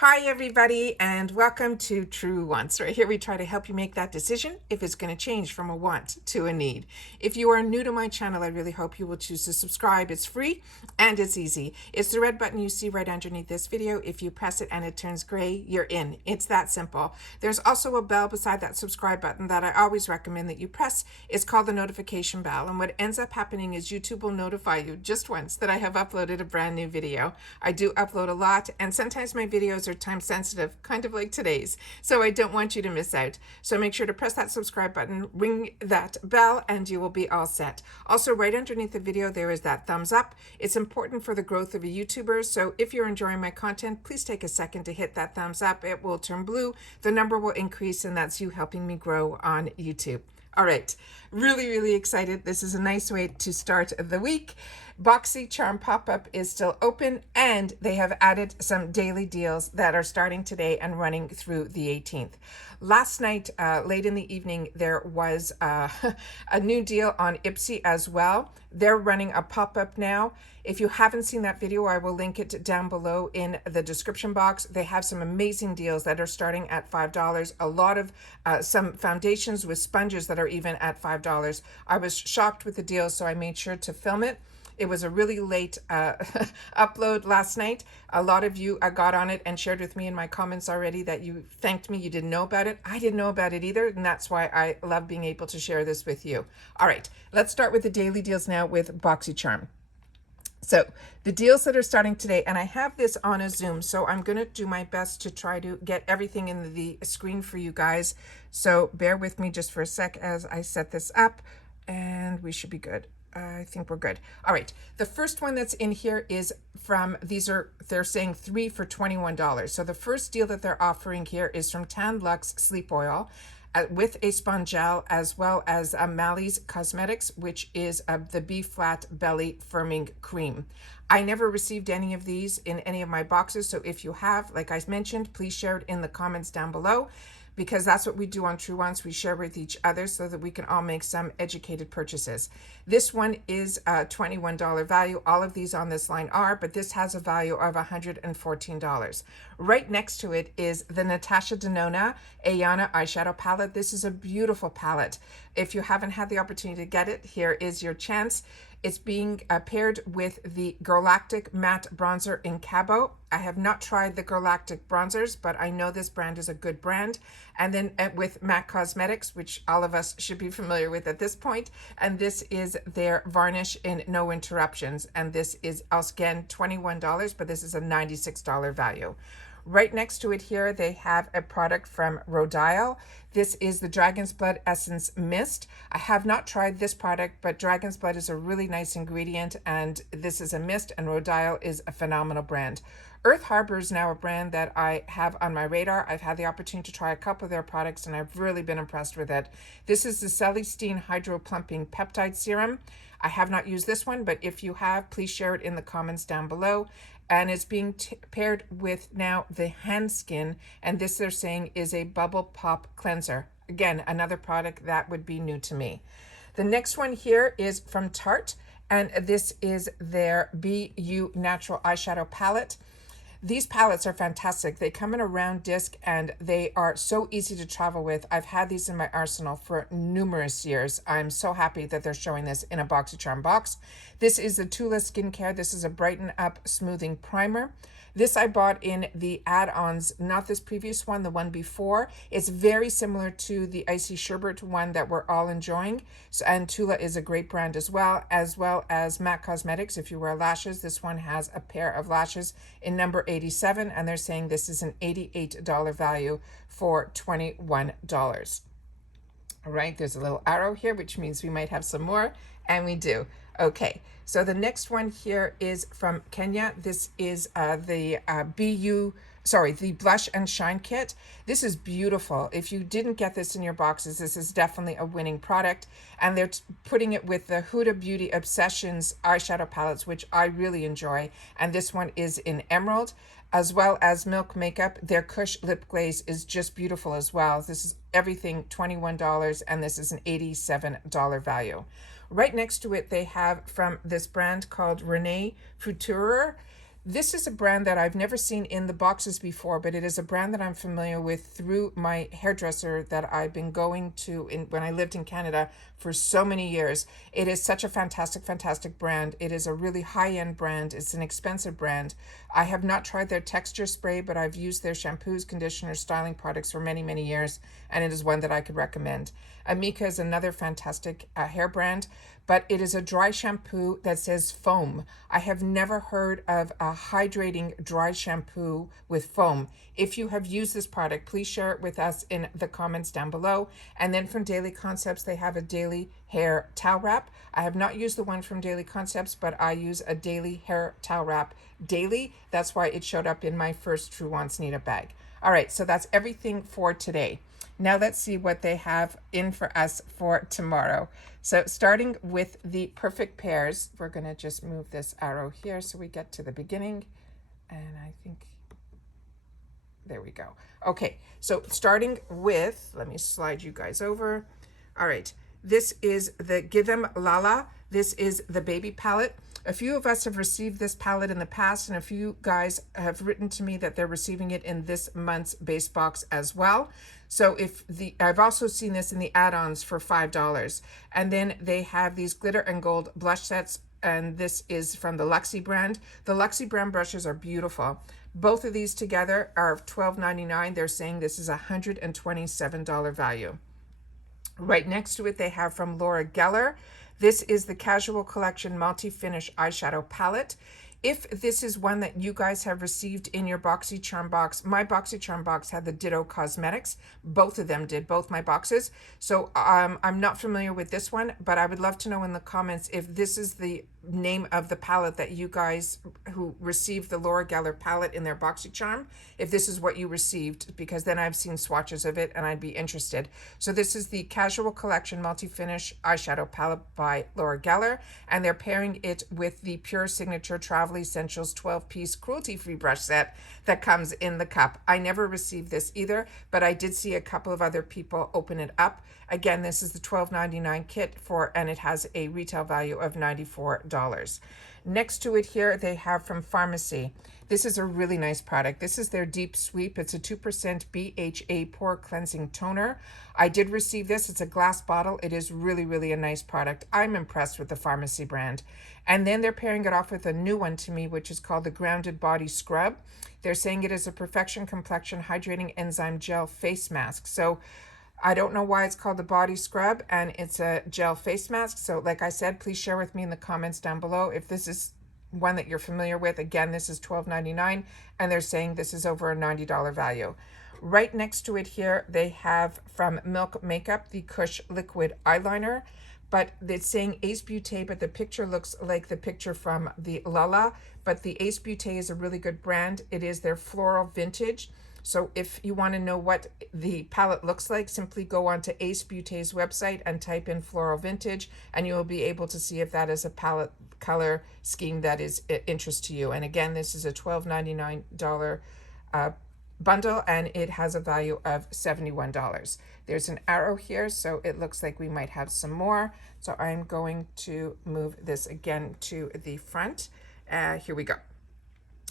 Hi everybody, and welcome to True Wants. Right here we try to help you make that decision if it's going to change from a want to a need. If you are new to my channel, I really hope you will choose to subscribe. It's free and it's easy. It's the red button you see right underneath this video. If you press it and it turns gray, you're in. It's that simple. There's also a bell beside that subscribe button that I always recommend that you press. It's called the notification bell, and what ends up happening is YouTube will notify you just once that I have uploaded a brand new video. I do upload a lot, and sometimes my videos are time sensitive, kind of like today's, so I don't want you to miss out. So make sure to press that subscribe button, ring that bell, and you will be all set. Also, right underneath the video there is that thumbs up. It's important for the growth of a YouTuber, so if you're enjoying my content, please take a second to hit that thumbs up. It will turn blue, the number will increase, and that's you helping me grow on YouTube. All right, really excited. This is a nice way to start the week. Boxycharm pop-up is still open, and they have added some daily deals that are starting today and running through the 18th. Last night, late in the evening, there was a new deal on Ipsy as well. They're running a pop-up now. If you haven't seen that video, I will link it down below in the description box. They have some amazing deals that are starting at $5. A lot of some foundations with sponges that are even at $5. I was shocked with the deal, so I made sure to film it. It was a really late upload last night. A lot of you got on it and shared with me in my comments already that you thanked me. You didn't know about it. I didn't know about it either, and that's why I love being able to share this with you. All right, let's start with the daily deals now with Boxycharm. So the deals that are starting today, and I have this on a Zoom, so I'm going to do my best to try to get everything in the screen for you guys. So bear with me just for a sec as I set this up, and we should be good. I think we're good. All right. The first one that's in here is from, they're saying 3 for $21. So the first deal that they're offering here is from Tan Luxe Sleep Oil with a sponge gel, as well as Mally's Cosmetics, which is the B-Flat Belly Firming Cream. I never received any of these in any of my boxes. So if you have, like I mentioned, please share it in the comments down below, because that's what we do on True Wants. We share with each other so that we can all make some educated purchases. This one is a $21 value. All of these on this line are, but this has a value of $114. Right next to it is the Natasha Denona Ayana eyeshadow palette. This is a beautiful palette. If you haven't had the opportunity to get it, here is your chance. It's being paired with the Galactic Matte Bronzer in Cabo. I have not tried the Galactic bronzers, but I know this brand is a good brand. And then with MAC Cosmetics, which all of us should be familiar with at this point. And this is their varnish in No Interruptions. And this is, again, $21, but this is a $96 value. Right next to it here, they have a product from Rodial. This is the Dragon's Blood Essence Mist. I have not tried this product, but Dragon's Blood is a really nice ingredient, and this is a mist, and Rodial is a phenomenal brand. Earth Harbor is now a brand that I have on my radar. I've had the opportunity to try a couple of their products, and I've really been impressed with it. This is the Celestine Hydro Plumping Peptide Serum. I have not used this one, but if you have, please share it in the comments down below. And it's being paired with now the Hand Skin, and this they're saying is a bubble pop cleanser. Again, another product that would be new to me. The next one here is from Tarte, and this is their BU Natural Eyeshadow Palette. These palettes are fantastic. They come in a round disc, and they are so easy to travel with. I've had these in my arsenal for numerous years. I'm so happy that they're showing this in a Boxycharm box. This is the Tula Skincare. This is a Brighten Up Smoothing Primer. This I bought in the add-ons, not this previous one, the one before. It's very similar to the Icy Sherbet one that we're all enjoying. So, and Tula is a great brand as well as MAC Cosmetics. If you wear lashes, this one has a pair of lashes in number 87, and they're saying this is an $88 value for $21. All right, there's a little arrow here, which means we might have some more, and we do. Okay, so the next one here is from Kenya. This is the Blush and Shine Kit. This is beautiful. If you didn't get this in your boxes, this is definitely a winning product. And they're putting it with the Huda Beauty Obsessions eyeshadow palettes, which I really enjoy. And this one is in Emerald, as well as Milk Makeup. Their Kush Lip Glaze is just beautiful as well. This is everything $21, and this is an $87 value. Right next to it, they have from this brand called Renee Futurer. This is a brand that I've never seen in the boxes before, but it is a brand that I'm familiar with through my hairdresser that I've been going to when I lived in Canada for so many years. It is such a fantastic, fantastic brand. It is a really high-end brand. It's an expensive brand. I have not tried their texture spray, but I've used their shampoos, conditioners, styling products for many, many years, and it is one that I could recommend. Amika is another fantastic hair brand, but it is a dry shampoo that says foam. I have never heard of a hydrating dry shampoo with foam. If you have used this product, please share it with us in the comments down below. And then from Daily Concepts, they have a daily hair towel wrap. I have not used the one from Daily Concepts, but I use a daily hair towel wrap daily. That's why it showed up in my first True Wants Nita bag. All right, so that's everything for today. Now let's see what they have in for us for tomorrow. So starting with the perfect pairs, we're going to just move this arrow here so we get to the beginning. And I think, there we go. Okay, so starting with, let me slide you guys over. All right, this is the Give Them Lala. This is the baby palette. A few of us have received this palette in the past, and a few guys have written to me that they're receiving it in this month's base box as well. So I've also seen this in the add-ons for $5. And then they have these glitter and gold blush sets, and this is from the Luxie brand. The Luxie brand brushes are beautiful. Both of these together are $12.99. They're saying this is a $127 value. Right next to it, they have from Laura Geller. This is the Casual Collection Multi-Finish Eyeshadow Palette. If this is one that you guys have received in your Boxycharm box, my Boxycharm box had the Ditto Cosmetics. Both of them did, both my boxes. So I'm not familiar with this one, but I would love to know in the comments if this is the name of the palette that you guys who received the Laura Geller palette in their Boxycharm, if this is what you received, because then I've seen swatches of it and I'd be interested. So this is the Casual Collection Multi-Finish Eyeshadow Palette by Laura Geller, and they're pairing it with the Pure Signature Travel Essentials 12-piece cruelty-free brush set that comes in the cup. I never received this either, but I did see a couple of other people open it up. Again, this is the $12.99 kit and it has a retail value of $94. Next to it here, they have from Pharmacy. This is a really nice product. This is their Deep Sweep. It's a 2% BHA Pore Cleansing Toner. I did receive this. It's a glass bottle. It is really, really a nice product. I'm impressed with the Pharmacy brand. And then they're pairing it off with a new one to me, which is called the Grounded Body Scrub. They're saying it is a Perfection Complexion Hydrating Enzyme Gel Face Mask. So I don't know why it's called the body scrub, and it's a gel face mask. So like I said, please share with me in the comments down below if this is one that you're familiar with. Again, this is $12.99, and they're saying this is over a $90 value. Right next to it here, they have from Milk Makeup the Kush Liquid Eyeliner, but it's saying Ace Beauté, but the picture looks like the picture from the Lala, but the Ace Beauté is a really good brand. It is their Floral Vintage. So if you want to know what the palette looks like, simply go on to Ace Beauté's website and type in Floral Vintage, and you will be able to see if that is a palette color scheme that is interest to you. And again, this is a $12.99 bundle, and it has a value of $71. There's an arrow here, so it looks like we might have some more. So I'm going to move this again to the front. Here we go.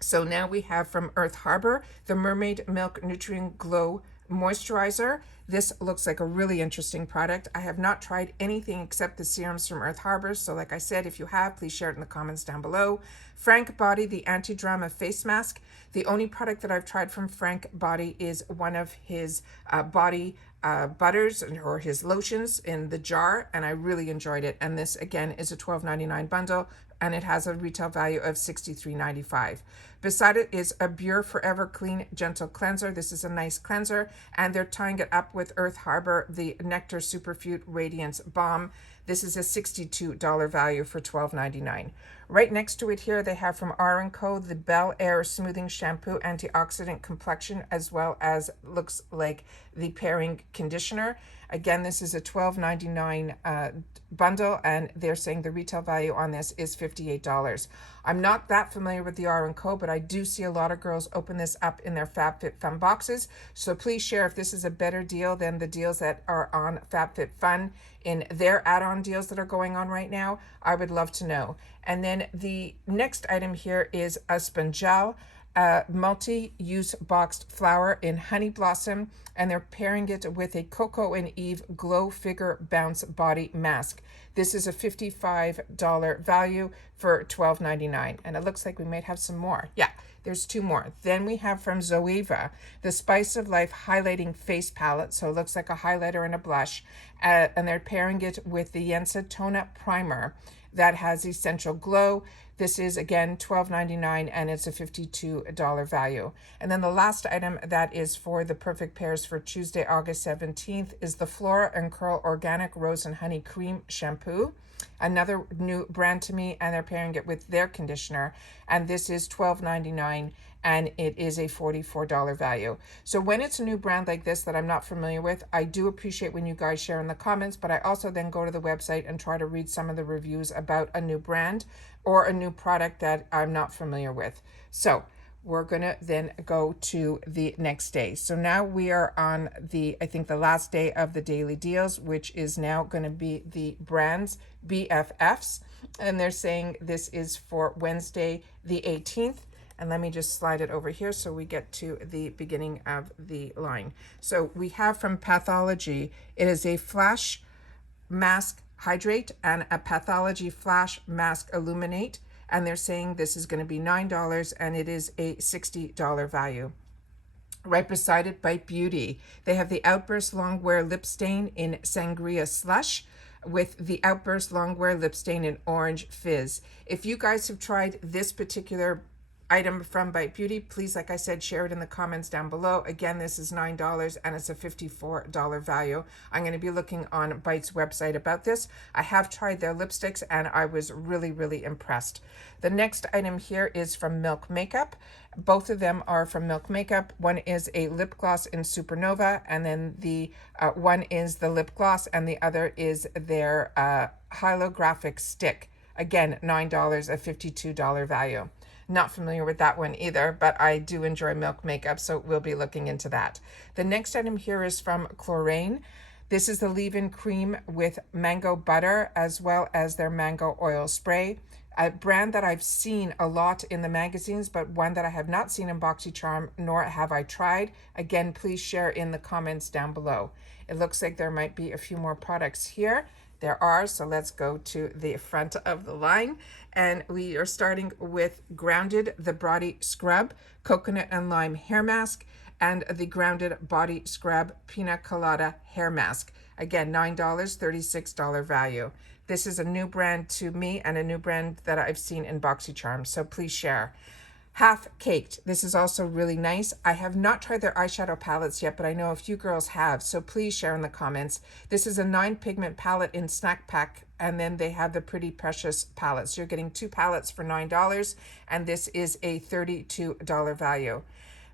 So now we have from Earth Harbor, the Mermaid Milk Nutrient Glow Moisturizer. This looks like a really interesting product. I have not tried anything except the serums from Earth Harbor. So like I said, if you have, please share it in the comments down below. Frank Body, the Anti-Drama Face Mask. The only product that I've tried from Frank Body is one of his body butters or his lotions in the jar, and I really enjoyed it. And this again is a $12.99 bundle, and it has a retail value of $63.95. Beside it is a Bure Forever Clean Gentle Cleanser. This is a nice cleanser, and they're tying it up with Earth Harbor, the Nectar Superfood Radiance Balm. This is a $62 value for $12.99. Right next to it here, they have from R & Co. the Bel Air Smoothing Shampoo Antioxidant Complexion, as well as looks like the pairing conditioner. Again, this is a $12.99 bundle, and they're saying the retail value on this is $58. I'm not that familiar with the R & Co, but I do see a lot of girls open this up in their FabFitFun boxes. So please share if this is a better deal than the deals that are on FabFitFun in their add-on deals that are going on right now. I would love to know. And then the next item here is a Spongel multi-use boxed flower in Honey Blossom, and they're pairing it with a Coco and Eve Glow Figure Bounce Body Mask. This is a $55 value for $12.99, and it looks like we might have some more. Yeah, there's two more. Then we have from Zoeva, the Spice of Life Highlighting Face Palette, so it looks like a highlighter and a blush, and they're pairing it with the Yensa Tone Up Primer that has Essential Glow. This is, again, $12.99, and it's a $52 value. And then the last item that is for the perfect pairs for Tuesday, August 17th is the Flora and Curl Organic Rose and Honey Cream Shampoo. Another new brand to me, and they're pairing it with their conditioner. And this is $12.99, and it is a $44 value. So when it's a new brand like this that I'm not familiar with, I do appreciate when you guys share in the comments, but I also then go to the website and try to read some of the reviews about a new brand or a new product that I'm not familiar with. So we're gonna then go to the next day. So now we are on I think the last day of the daily deals, which is now gonna be the brands BFFs. And they're saying this is for Wednesday, the 18th. And let me just slide it over here so we get to the beginning of the line. So we have from Pathology, it is a Flash Mask Hydrate and a Pathology Flash Mask Illuminate. And they're saying this is going to be $9, and it is a $60 value. Right beside it, Bite Beauty. They have the Outburst Longwear Lip Stain in Sangria Slush with the Outburst Longwear Lip Stain in Orange Fizz. If you guys have tried this particular item from Bite Beauty, please, like I said, share it in the comments down below. Again, this is $9, and it's a $54 value. I'm going to be looking on Bite's website about this. I have tried their lipsticks, and I was really, really impressed. The next item here is from Milk Makeup. Both of them are from Milk Makeup. One is a lip gloss in Supernova, and then the one is the lip gloss, and the other is their Hyalographic Stick. Again, $9, a $52 value. Not familiar with that one either, but I do enjoy Milk Makeup, so we'll be looking into that. The next item here is from Chlorane. This is the leave-in cream with mango butter as well as their mango oil spray. A brand that I've seen a lot in the magazines, but one that I have not seen in Boxycharm, nor have I tried. Again, please share in the comments down below. It looks like there might be a few more products here. There are, so let's go to the front of the line. And we are starting with Grounded, the Body Scrub, Coconut and Lime Hair Mask, and the Grounded Body Scrub Pina Colada Hair Mask. Again, $9, $36 value. This is a new brand to me and a new brand that I've seen in Boxycharm, so please share. Half Caked. This is also really nice. I have not tried their eyeshadow palettes yet, but I know a few girls have, so please share in the comments. This is a 9-pigment palette in Snack Pack, and then they have the Pretty Precious palettes. You're getting 2 palettes for $9, and this is a $32 value.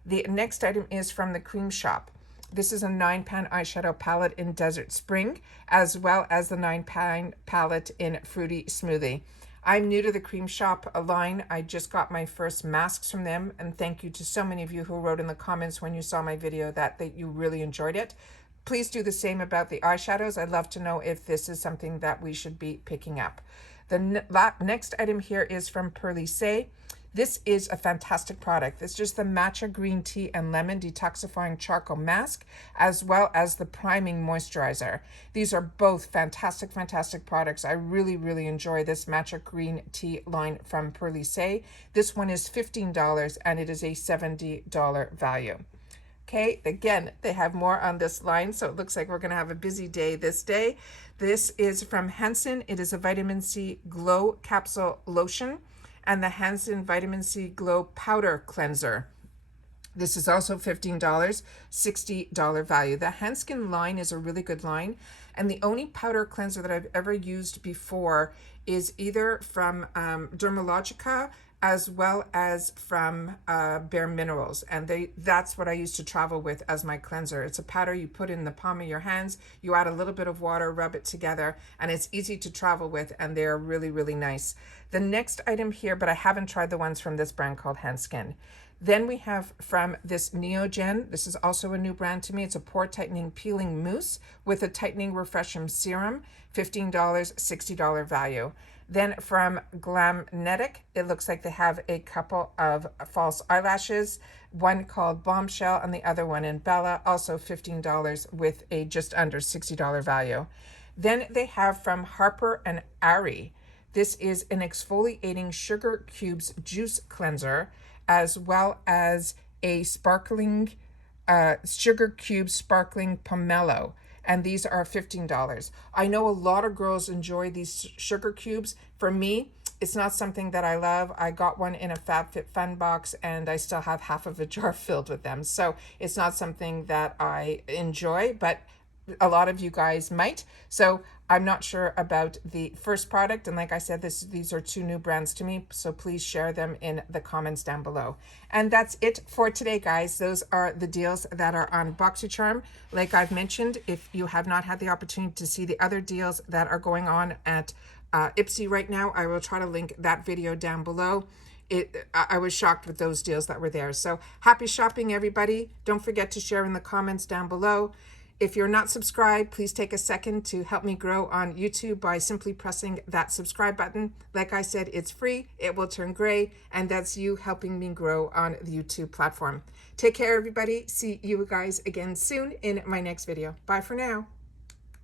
The next item is from the Cream Shop. This is a 9-pan eyeshadow palette in Desert Spring, as well as the 9-pan palette in Fruity Smoothie. I'm new to the Cream Shop line. I just got my first masks from them, and thank you to so many of you who wrote in the comments when you saw my video that you really enjoyed it. Please do the same about the eyeshadows. I'd love to know if this is something that we should be picking up. The next item here is from Pearly Say. This is a fantastic product. It's just the matcha green tea and lemon detoxifying charcoal mask, as well as the priming moisturizer. These are both fantastic, fantastic products. I really, really enjoy this matcha green tea line from Pearly Say. This one is $15, and it is a $70 value. Okay, again, they have more on this line, so it looks like we're going to have a busy day this day. This is from Hansen. It is a vitamin C Glow Capsule Lotion and the Hansen Vitamin C Glow Powder Cleanser. This is also $15, $60 value. The Hanskin line is a really good line, and the only powder cleanser that I've ever used before is either from Dermalogica, as well as from Bare Minerals. And that's what I used to travel with as my cleanser. It's a powder you put in the palm of your hands, you add a little bit of water, rub it together, and it's easy to travel with, and they're really, really nice. The next item here, but I haven't tried the ones from this brand called Handskin. Then we have from this Neogen, this is also a new brand to me. It's a pore tightening peeling mousse with a tightening refreshing serum, $15, $60 value. Then from Glamnetic, it looks like they have a couple of false eyelashes, one called Bombshell and the other one in Bella, also $15 with a just under $60 value. Then they have from Harper and Ari. This is an exfoliating sugar cubes juice cleanser, as well as a sparkling sugar cube sparkling pomelo. And these are $15. I know a lot of girls enjoy these sugar cubes. For me, it's not something that I love. I got one in a FabFitFun box and I still have half of a jar filled with them. So it's not something that I enjoy, but a lot of you guys might. So I'm not sure about the first product. And like I said, these are two new brands to me. So please share them in the comments down below. And that's it for today, guys. Those are the deals that are on Boxycharm. Like I've mentioned, if you have not had the opportunity to see the other deals that are going on at Ipsy right now, I will try to link that video down below. I was shocked with those deals that were there. So happy shopping, everybody. Don't forget to share in the comments down below. If you're not subscribed, please take a second to help me grow on YouTube by simply pressing that subscribe button. Like I said, it's free, it will turn gray, and that's you helping me grow on the YouTube platform. Take care, everybody. See you guys again soon in my next video. Bye for now.